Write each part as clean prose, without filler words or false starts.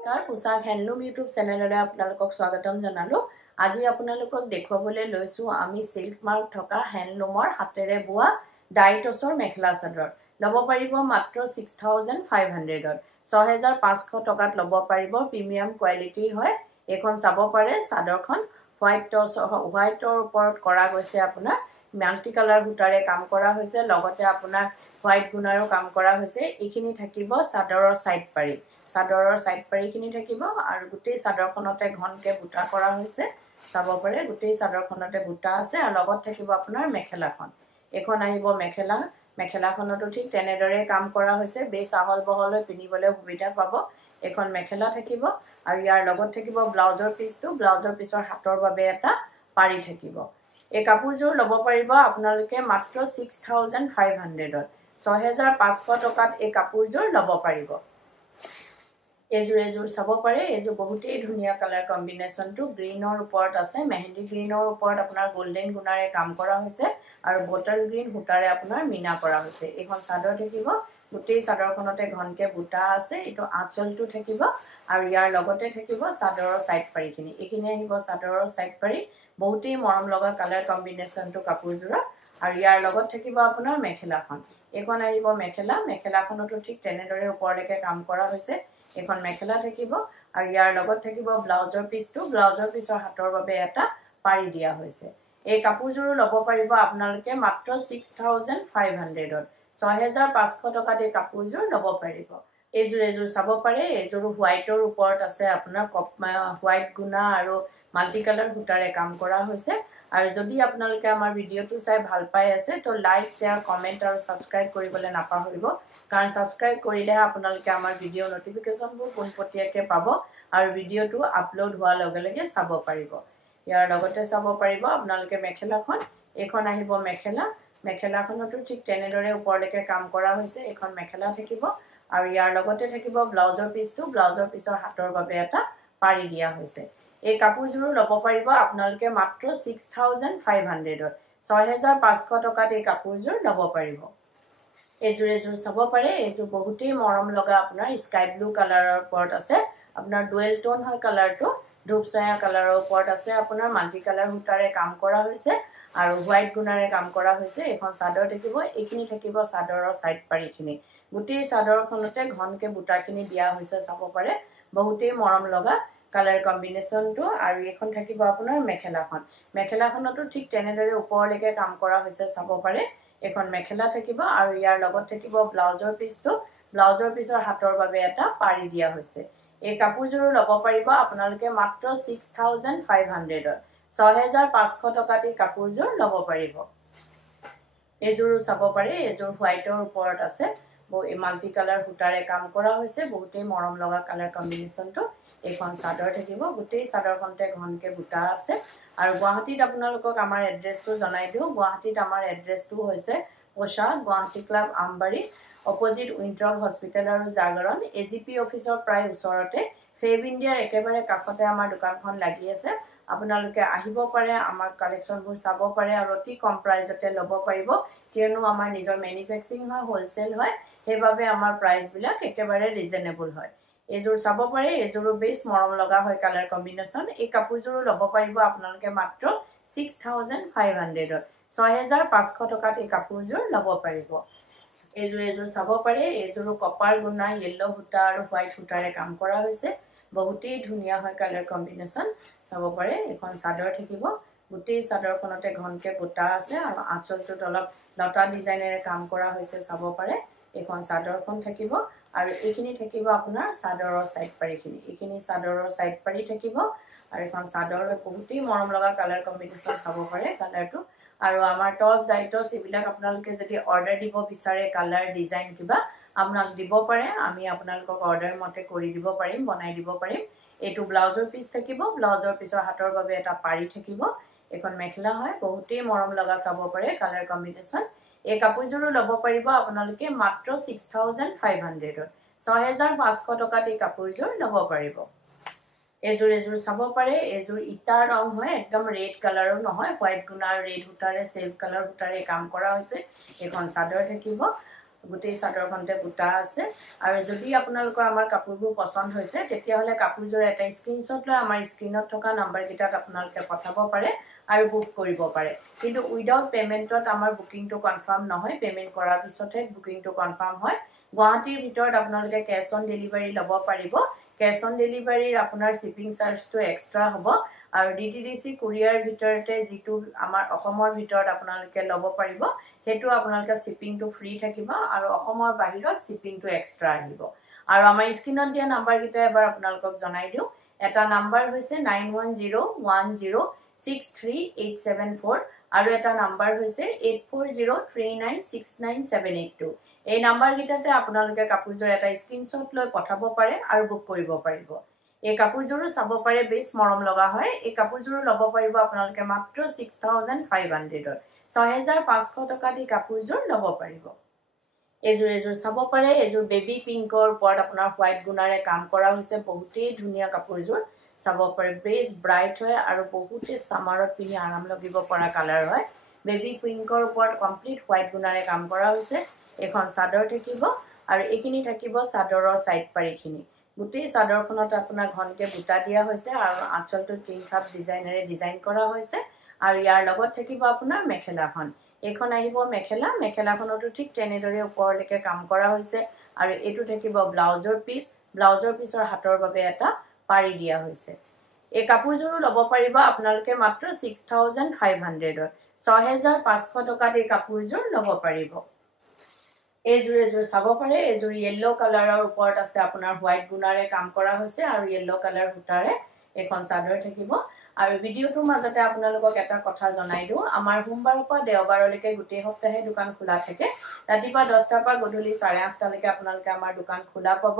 নমস্কাৰ পোছাক handloom YouTube চেনেললৈ আপোনালোকক স্বাগতম জনালো। আজি আপোনালোকক দেখুৱাবলৈ লৈছো আমি সিল্ক মাৰ্ক থকা হেণ্ডলুমৰ হাতেৰে বোৱা ডাইটছৰ মেখেলা চাদৰ। লব পাৰিব মাত্ৰ 6500ত 6500 টকাত লব পাৰিব। প্ৰিমিয়াম কোৱালিটিৰ হয়। এখন চাব পাৰে চাদৰখন হোৱাইটৰ ওপৰত কৰা গৈছে আপোনাৰ মাল্টি কালাৰ সূতাৰে কাম কৰা হৈছে। লগতে আপোনাৰ হোৱাইট গুণাৰো কাম কৰা হৈছে। এইখিনি থাকিব চাদৰৰ সাইড পাৰি। চাদৰৰ সাইড পাৰিখিনি থাকিব আৰু গোটেই চাদৰখনতে ঘনকে বুটা কৰা হৈছে। চাব পাৰে গোটেই চাদৰখনতে বুটা আছে আৰু লগত থাকিব আপোনাৰ মেখেলাখন। এখন আহিব মেখেলাখনতো ঠিক তেনেদৰে কাম কৰা হৈছে। বেছ আহল বহলৈ পিন্ধিবলৈ সুবিধা পাব। এখন মেখেলা থাকিব আৰু ইয়াৰ লগত থাকিব ব্লাউজৰ পিচটো। ব্লাউজৰ পিছৰ হাতৰ বাবে এটা পাৰি থাকিব। এই কাপোৰযোৰ লব পাৰিব আপোনালোকে মাত্ৰ 6500ত 6500 টকাত এই কাপোৰযোৰ লব পাৰিব। এযোৰ চাব পাৰে। এযোৰ বহুতেই ধুনীয়া কালাৰ কম্বিনেশ্যনটো গ্ৰীনৰ ওপৰত আছে। মেহেন্দি গ্ৰীনৰ ওপৰত আপোনাৰ গোল্ডেন গুণাৰে কাম কৰা হৈছে আৰু বটল গ্ৰীন সূতাৰে আপোনাৰ মিনা কৰা হৈছে। এইখন চাদৰ থাকিব। গোটেই চাদৰখনতে ঘনকে বুটা আছে। এইটো আঁচলটো থাকিব আৰু ইয়াৰ লগতে থাকিব চাদৰৰ সাইড পাৰিখিনি। এইখিনি আহিব চাদৰৰ সাইড পাৰি। বহুতেই মৰম লগা কালাৰ কম্বিনেশ্যনটো কাপোৰযোৰৰ আৰু ইয়াৰ লগত থাকিব আপোনাৰ মেখেলাখন। এইখন আহিব মেখেলাখনতো ঠিক তেনেদৰে ওপৰলৈকে কাম কৰা হৈছে। এখন মেখেলা থাকিব আৰু ইয়াৰ লগত থাকিব ব্লাউজৰ পিচটো। ব্লাউজৰ পিছৰ হাতৰ বাবে এটা পাৰি দিয়া হৈছে। এই কাপোৰযোৰো লব পাৰিব আপোনালোকে মাত্ৰ 6500ত 6500 টকাত এই কাপোৰযোৰ লব পাৰিব। এযোৰ চাব পাৰে। এযোৰ হোৱাইটৰ ওপৰত আছে আপোনাৰ হোৱাইট গুণা আৰু মাল্টি কালাৰ সূতাৰে কাম কৰা হৈছে। আৰু যদি আপোনালোকে আমাৰ ভিডিঅ'টো চাই ভাল পাই আছে তো লাইক শ্বেয়াৰ কমেন্ট আৰু সাবস্ক্ৰাইব কৰিবলৈ নাপাহৰিব। কাৰণ সাবস্ক্ৰাইব কৰিলেহে আপোনালোকে আমাৰ ভিডিঅ' নটিফিকেশ্যনবোৰ পোনপটীয়াকৈ পাব আৰু ভিডিঅ'টো আপলোড হোৱাৰ লগে লগে চাব পাৰিব। ইয়াৰ লগতে চাব পাৰিব আপোনালোকে মেখেলাখন। এইখন আহিব মেখেলাখনতো ঠিক তেনেদৰে ওপৰলৈকে কাম কৰা হৈছে। এখন মেখেলা থাকিব আৰু ইয়াৰ লগতে থাকিব ব্লাউজৰ পিচটো। ব্লাউজৰ পিছৰ হাতৰ বাবে এটা পাৰি দিয়া হৈছে। এই কাপোৰযোৰো লব পাৰিব আপোনালোকে মাত্ৰ 6500ত 6500 টকাত এই কাপোৰযোৰ লব পাৰিব। এযোৰ চাব পাৰে। এযোৰ বহুতেই মৰম লগা আপোনাৰ স্কাই ব্লু কালাৰৰ ওপৰত আছে। আপোনাৰ ডুৱেল টোন হয় কালাৰটো। ধূপছায়া কালাৰৰ ওপৰত আছে। আপোনাৰ মাল্টি কালাৰ সূতাৰে কাম কৰা হৈছে আৰু হোৱাইট গুণাৰে কাম কৰা হৈছে। এখন চাদৰ থাকিব। এইখিনি থাকিব চাদৰৰ সাইড পাৰিখিনি। গোটেই চাদৰখনতে ঘনকে বুটাখিনি দিয়া হৈছে। চাব পাৰে বহুতেই মৰম লগা কালাৰ কম্বিনেশ্যনটো। আৰু এইখন থাকিব আপোনাৰ মেখেলাখনতো ঠিক তেনেদৰে ওপৰলৈকে কাম কৰা হৈছে। চাব পাৰে এখন মেখেলা থাকিব আৰু ইয়াৰ লগত থাকিব ব্লাউজৰ পিচটো। ব্লাউজৰ পিছৰ হাতৰ বাবে এটা পাৰি দিয়া হৈছে। এই কাপোৰযোৰো লব পাৰিব আপোনালোকে মাত্ৰ 6500ত 6500 টকাত এই কাপোৰযোৰ লব পাৰিব। এযোৰো চাব পাৰে। এযোৰ হোৱাইটৰ ওপৰত আছে। মাল্টি কালাৰ সূতাৰে কাম কৰা হৈছে। বহুতেই মৰম লগা কালাৰ কম্বিনেশ্যনটো। এইখন চাদৰ থাকিব। গোটেই চাদৰখনতে ঘনকে বুটা আছে। আৰু গুৱাহাটীত আপোনালোকক আমাৰ এড্ৰেছটো জনাই দিওঁ। গুৱাহাটীত আমাৰ এড্ৰেছটো হৈছে পোছাক গুৱাহাটী ক্লাব আমবাৰী অপজিট উইণ্ট্ৰল হস্পিটেল আৰু জাগৰণ AGP অফিচৰ প্ৰায় ওচৰতে ফেব ইণ্ডিয়াৰ একেবাৰে কাষতে আমাৰ দোকানখন লাগি আছে। আপোনালোকে আহিব পাৰে, আমাৰ কালেকশ্যনবোৰ চাব পাৰে আৰু অতি কম প্ৰাইজতে ল'ব পাৰিব। কিয়নো আমাৰ নিজৰ মেনুফেকচাৰিং হয়, হোলচেল হয়, সেইবাবে আমাৰ প্ৰাইচবিলাক একেবাৰে ৰিজনেবল হয়। এযোৰ চাব পাৰে। এযোৰো বেছ মৰম লগা হয় কালাৰ কম্বিনেশ্যন। এই কাপোৰযোৰো ল'ব পাৰিব আপোনালোকে মাত্ৰ 6500ত 6500 টকাত এই কাপোৰযোৰ ল'ব পাৰিব। এযোৰ চাব পাৰে। এযোৰো কপাৰ গুণা য়েল্লো সূতা আৰু হোৱাইট সূতাৰে কাম কৰা হৈছে। বহুতেই ধুনীয়া হয় কালাৰ কম্বিনেশ্যন। চাব পাৰে এখন চাদৰ থাকিব। গোটেই চাদৰখনতে ঘনকে বুটা আছে আৰু আঁচলটোত অলপ লতা ডিজাইনেৰে কাম কৰা হৈছে। চাব পাৰে এখন চাদৰখন থাকিব আৰু এইখিনি থাকিব আপোনাৰ চাদৰৰ সাইড পাৰিখিনি। এইখিনি চাদৰৰ সাইড পাৰি থাকিব আৰু এখন চাদৰৰ বহুতেই মৰম লগা কালাৰ কম্বিনেশ্যন। চাব পাৰে কালাৰটো। আৰু আমাৰ টচ ডাইটছ এইবিলাক আপোনালোকে যদি অৰ্ডাৰ দিব বিচাৰে কালাৰ ডিজাইন কিবা আপোনাক দিব পাৰে। আমি আপোনালোকক অৰ্ডাৰ মতে কৰি দিব পাৰিম, বনাই দিব পাৰিম। এইটো ব্লাউজৰ পিচ থাকিব। ব্লাউজৰ পিছৰ হাতৰ বাবে এটা পাৰি থাকিব। এখন মেখেলা হয়। বহুতেই মৰম লগা চাব পাৰে কালাৰ কম্বিনেশ্যন। এই কাপোৰযোৰো ল'ব পাৰিব আপোনালোকে মাত্ৰ 6500ত 6500 টকাত এই কাপোৰযোৰ ল'ব পাৰিব। এযোৰ চাব পাৰে। এযোৰ ইটা ৰং হয়। একদম ৰেড কালাৰো নহয়। হোৱাইট গুণা ৰেড সূতাৰে চেল্ফ কালাৰ সূতাৰে কাম কৰা হৈছে। এখন চাদৰ থাকিব গোটেই চাদৰখনতে বুটা আছে আৰু যদি আপোনালোকৰ আমাৰ কাপোৰবোৰ পছন্দ হৈছে তেতিয়া হলে কাপোৰযোৰ এটা স্ক্ৰিনশ্বট লৈ আমাৰ স্ক্ৰিনত থকা নাম্বাৰ কিটাত আপোনালোকে পঠাব পাৰে আৰু বুক কৰিব পাৰে কিন্তু উইদাউট পেমেন্টত আমাৰ বুকিংটো কনফাৰ্ম নহয় পেমেন্ট কৰাৰ পিছতহে বুকিংটো কনফাৰ্ম হয় গুৱাহাটীৰ ভিতৰত আপোনালোকে কেশ অন ডেলিভাৰী ল'ব পাৰিব কেশ অন ডেলিভাৰীৰ আপোনাৰ শিপিং চাৰ্জটো এক্সট্ৰা হ'ব আৰু ডিটিডিসি কুৰিয়াৰ ভিতৰতে যেটো আমাৰ অসমৰ ভিতৰত আপোনালোকে ল'ব পাৰিব হেতু আপোনালোকে শিপিংটো ফ্ৰী থাকিব আৰু অসমৰ বাহিৰত শিপিংটো এক্সট্ৰা আহিব আৰু আমাৰ স্ক্ৰিনত দিয়া নাম্বাৰ কিটা এবাৰ আপোনালোকক জনাই দিও এটা নাম্বাৰ হৈছে 9101063874 আৰু এটা নাম্বাৰ হৈছে 8403969782 এই নাম্বাৰ কিটাতে আপোনালোকে কাপোৰযোৰ এটা স্ক্ৰিনশ্বট লৈ পঠাব পাৰে আৰু বুক কৰিব পাৰিব এই কাপোৰযোৰো চাব পাৰে বেছ মৰম লগা হয় এই কাপোৰযোৰো ল'ব পাৰিব আপোনালোকে মাত্ৰ 6500 ত 6500 টকা দি কাপোৰযোৰ ল'ব পাৰিব এজোৰ চাব পাৰে এজোৰ বেবী পিংকৰ ওপৰত আপোনাৰ হোৱাইট গুণাৰে কাম কৰা হৈছে বহুতেই ধুনীয়া কাপোৰযোৰ চাব পাৰে বেছ ব্ৰাইট হয় আৰু বহুতে সামাৰত পিনি আৰাম লাগিব পৰা কালাৰ হয় বেবী পিংকৰ ওপৰত কমপ্লিট হোৱাইট গুণাৰে কাম কৰা হৈছে এখন চাদৰ থাকিব আৰু এইখিনি থাকিব চাদৰৰ সাইড পাৰিখিনি গোটেই চাদৰখনত আপোনাৰ ঘনকে বুটা দিয়া হৈছে আৰু আঁচলটো পিংক হাফ ডিজাইনেৰে ডিজাইন কৰা হৈছে আৰু ইয়াৰ লগত থাকিব আপোনাৰ মেখেলাখন এখন আহিব মেখেলাখনটো ঠিক তেনেদৰে ওপৰলৈকে কাম কৰা হৈছে আৰু এটো থাকিব ব্লাউজৰ পিছৰ হাতৰ বাবে এটা পাৰি দিয়া হৈছে এই কাপোৰযোৰো ল'ব পাৰিব আপোনালোকে মাত্ৰ 6500 ত 6500 টকা দি কাপোৰযোৰ ল'ব পাৰিব এজোৰ চাব পাৰে এজোৰ ইয়েলো কালাৰৰ ওপৰত আছে আপোনাৰ হোৱাইট গুণাৰে কাম কৰা হৈছে আৰু ইয়েলো কালাৰ সূতাৰে এখন চাদৰ থাকিব আৰু ভিডিওটোৰ মাজতে আপোনালোকক এটা কথা জনাই দিও আমাৰ সোমবাৰৰ পৰা দেওবাৰলৈকে গোটেই সপ্তাহে দোকান খোলা থাকে ৰাতিপুৱা 10টাৰ পৰা গধূলি 8:30 লৈকে আপোনালোকে আমাৰ দোকান খোলা পাব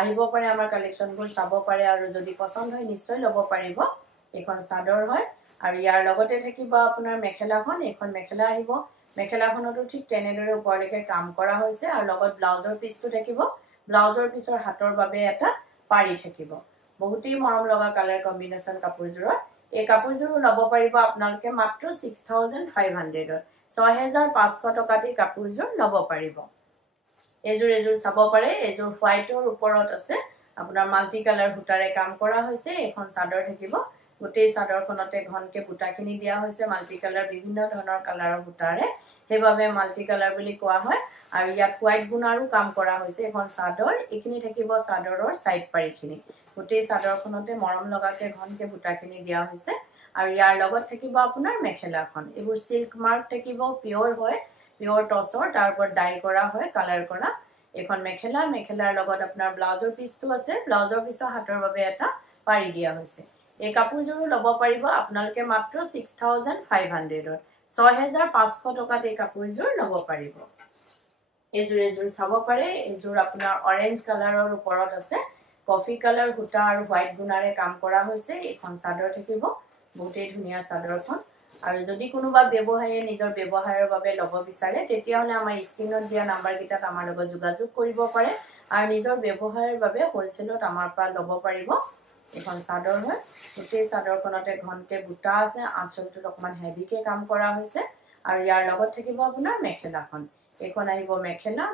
আহিব পাৰে আমাৰ কালেকচনবোৰ চাব পাৰে আৰু যদি পছন্দ হয় নিশ্চয় ল'ব পাৰিব এখন চাদৰ হয় আৰু ইয়াৰ লগতে থাকিব আপোনাৰ মেখেলাখন এখন মেখেলা আহিব মেখেলাখনটো ঠিক তেনেদৰে ওপৰলৈকে কাম কৰা হৈছে আৰু লগত ব্লাউজৰ পিছটো থাকিব ব্লাউজৰ পিছৰ হাতৰ বাবে এটা পাৰি থাকিব বহুতেই মৰম লগা কালাৰ কম্বিনেশন কাপোৰযোৰৰ এই কাপোৰযোৰো ল'ব পাৰিব আপোনালোকে মাত্ৰ 6500 ত 6500 টকা দি কাপোৰযোৰ ল'ব পাৰিব এজোৰ চাব পাৰে এজোৰ হোৱাইটৰ ওপৰত আছে আপোনাৰ মাল্টি কালাৰ সূতাৰে কাম কৰা হৈছে এখন চাদৰ থাকিব গোটেই চাদৰখনতে ঘনকে বুটাখিনি দিয়া হৈছে মাল্টি কালাৰ বিভিন্ন ধৰণৰ কালাৰৰ সূতাৰে হেবাবে মাল্টি কালাৰ বুলি কোৱা হয় আৰু ইয়াত হোৱাইট গুণাৰো কাম কৰা হৈছে এখন চাদৰ এখিনি থাকিব চাদৰৰ সাইড পাৰিখিনি গোটেই চাদৰখনতে মৰম লগাকে ঘনকে বুটাখিনি দিয়া হৈছে আৰু ইয়াৰ লগত থাকিব আপোনাৰ মেখেলাখন এবোৰ সিল্ক মাৰ্ক থাকিব পিওৰ হয় পিওৰ টসৰ তাৰ ওপৰত ডাই কৰা হয় কালাৰ কৰা এখন মেখেলাৰ লগত আপোনাৰ ব্লাউজৰ পিছটো আছে ব্লাউজৰ পিছৰ হাতৰ বাবে এটা পাৰি দিয়া হৈছে এই কাপোৰযোৰো ল'ব পাৰিব আপোনালোকে মাত্ৰ 6500 ত 6500 টকাত এই কাপোৰযোৰ ল'ব পাৰিব এজোৰ চাব পাৰে এজোৰ আপোনাৰ অৰেঞ্জ কালাৰৰ ওপৰত আছে কফি কালাৰ সূতা আৰু হোৱাইট গুণাৰে কাম কৰা হৈছে এখন চাদৰ থাকিব বহুতেই ধুনীয়া চাদৰখন আৰু যদি কোনোবা ব্যৱসায়ী নিজৰ ব্যৱহাৰৰ বাবে ল'ব বিচাৰে তেতিয়া হলে আমাৰ স্ক্ৰিনত দিয়া নাম্বাৰ কিটাত আমাৰ লগত যোগাযোগ কৰিব পাৰে আৰু নিজৰ ব্যৱহাৰৰ বাবে হোলসেলত আমাৰ পৰা ল'ব পাৰিব এখন চাদৰ হয় গোটেই চাদৰখনতে ঘনকে বুটা আছে আঁচলটোত অকমান হেভিকে কাম কৰা হৈছে আৰু ইয়াৰ লগত থাকিব আপোনাৰ মেখেলাখন এখন আহিব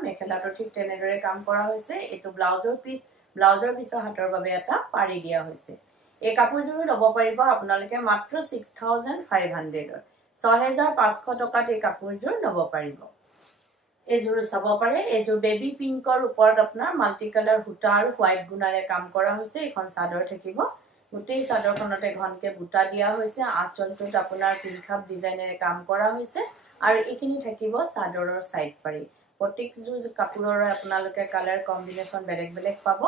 মেখেলাটো ঠিক তেনেদৰে কাম কৰা হৈছে এটো ব্লাউজৰ পিছৰ হাতৰ বাবে এটা পাৰি দিয়া হৈছে এই কাপোৰযোৰো ল'ব পাৰিব আপোনালোকে মাত্ৰ 6500 ত 6500 টকাত এই কাপোৰযোৰ ল'ব পাৰিব এজোৰ চাব পাৰে এজোৰ বেবী পিংকৰ ওপৰত আপোনাৰ মাল্টি কালাৰ সূতা আৰু হোৱাইট গুণাৰে কাম কৰা হৈছে এখন চাদৰ থাকিব গোটেই চাদৰখনতে ঘনকে বুটা দিয়া হৈছে আঁচলটোত আপোনাৰ পিংক হাফ ডিজাইনেৰে কাম কৰা হৈছে আৰু এইখিনি থাকিব চাদৰৰ সাইড পাৰি প্ৰত্যেকযোৰ কাপোৰৰ আপোনালোকে কালাৰ কম্বিনেশন বেলেগ পাব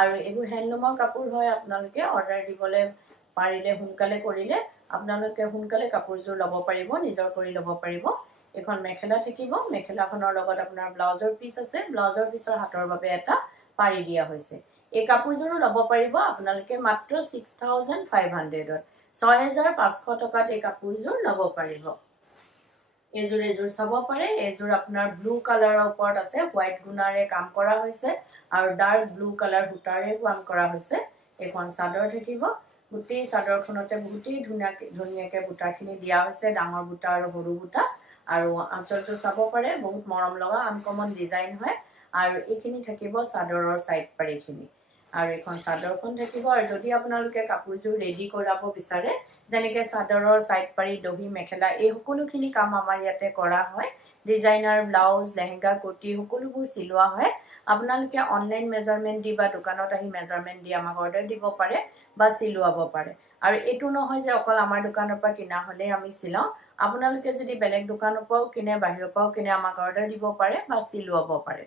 আৰু এইবোৰ হ্যান্ডলুমৰ কাপোৰ হয় আপোনালোকে অৰ্ডাৰ দিবলে পাৰিলে হুনকালে কৰিলে আপোনালোকে হুনকালে কাপোৰযোৰ ল'ব পাৰিব নিজৰ কৰি ল'ব পাৰিব এখন মেখেলা থাকিব মেখেলাখনৰ লগত আপোনাৰ ব্লাউজৰ পিছ আছে ব্লাউজৰ পিছৰ হাতৰ বাবে এটা পাৰি দিয়া হৈছে এই কাপোৰযোৰো ল'ব পাৰিব আপোনালোকে মাত্ৰ 6500 ত 6500 টকাত এই কাপোৰযোৰ ল'ব পাৰিব এজোৰ চাব পাৰে এজোৰ আপোনাৰ ব্লু কালাৰৰ ওপৰত আছে হোৱাইট গুণাৰে কাম কৰা হৈছে আৰু ডাৰ্ক ব্লু কালাৰ সূতাৰে কাম কৰা হৈছে এখন চাদৰ থাকিব গোটেই চাদৰখনতে বহুতেই ধুনীয়াকে বুটাখিনি দিয়া হৈছে ডাঙৰ বুটা আৰু সৰু বুটা আৰু আঁচলটো চাব পাৰে বহুত মৰম লগা আনকমন ডিজাইন হয় আৰু এইখিনি থাকিব চাদৰৰ সাইড পাৰিখিনি আৰু এখন চাদৰখন থাকিব আৰু যদি আপোনালোকে কাপোৰযোৰ ৰেডি কৰাব বিচাৰে যেনেকে চাদৰৰ সাইড পাৰি দহি মেখেলা এই সকলোখিনি কাম আমাৰ ইয়াতে কৰা হয় ডিজাইনাৰ ব্লাউজ লেহেঙ্গা কুৰ্তি সকলোবোৰ চিলোৱা হয় আপোনালোকে অনলাইন মেজাৰমেন্ট দি বা দোকানত আহি মেজাৰমেন্ট দি আমাক অৰ্ডাৰ দিব পাৰে বা চিলোৱাব পাৰে আৰু এটো নহয় যে অকল আমাৰ দোকানৰ পৰা কিনা হলে আমি চিলাও আপোনালোকে যদি বেলেগ দোকানৰ পৰাও কিনে বাহিৰৰ পৰাও কিনে আমাক অৰ্ডাৰ দিব পাৰে বা চিলোৱাব পাৰে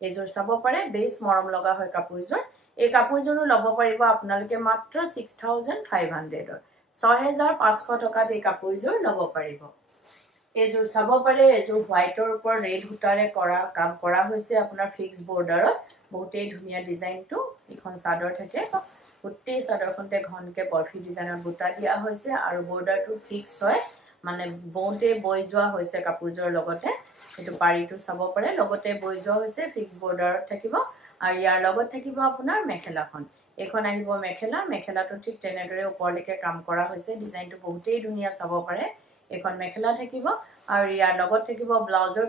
এইযোৰ চাব পাৰে বেছ মৰম লগা হয় কাপোৰযোৰ এই কাপোৰযোৰো ল'ব পাৰিব আপোনালোকে মাত্ৰ 6500 6500 টকাত এই কাপোৰযোৰ ল'ব পাৰিব এইযোৰ চাব পাৰে এইযোৰ হোৱাইটৰ ওপৰত ৰেড সূতাৰে কৰা কাম কৰা হৈছে আপোনাৰ ফিক্স বৰ্ডাৰত বহুতেই ধুনীয়া ডিজাইনটো এখন চাদৰ থাকে গোটেই চাদৰখনতে ঘনকে বৰফি ডিজাইনত বুটা দিয়া হৈছে আৰু বৰ্ডাৰটো ফিক্স হয় মানে বৌতে বৈ যোৱা হৈছে কাপোৰযোৰ লগতে এটো পাৰিটো চাব পাৰে লগতে বৈ যোৱা হৈছে ফিক্স বৰ্ডাৰত থাকিব আৰু ইয়াৰ লগত থাকিব আপোনাৰ মেখেলাখন এখন আহিব মেখেলাটো ঠিক তেনেদৰে ওপৰলৈকে কাম কৰা হৈছে ডিজাইনটো বহুতেই ধুনীয়া চাব পাৰে এখন মেখেলা থাকিব আৰু ইয়াৰ লগত থাকিব ব্লাউজৰ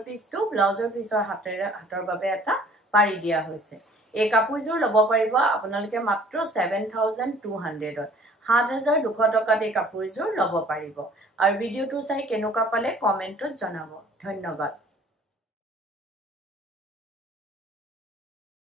পিছৰ হাতৰ বাবে এটা পাৰি দিয়া হৈছে এই কাপোৰযোৰ ল'ব পাৰিব আপোনালোকে মাত্ৰ 7200 7200 টকাত এই কাপোৰযোৰ ল'ব পাৰিব আৰু ভিডিওটো চাই কেনেকুৱা পালে কমেন্টত জনাব ধন্যবাদ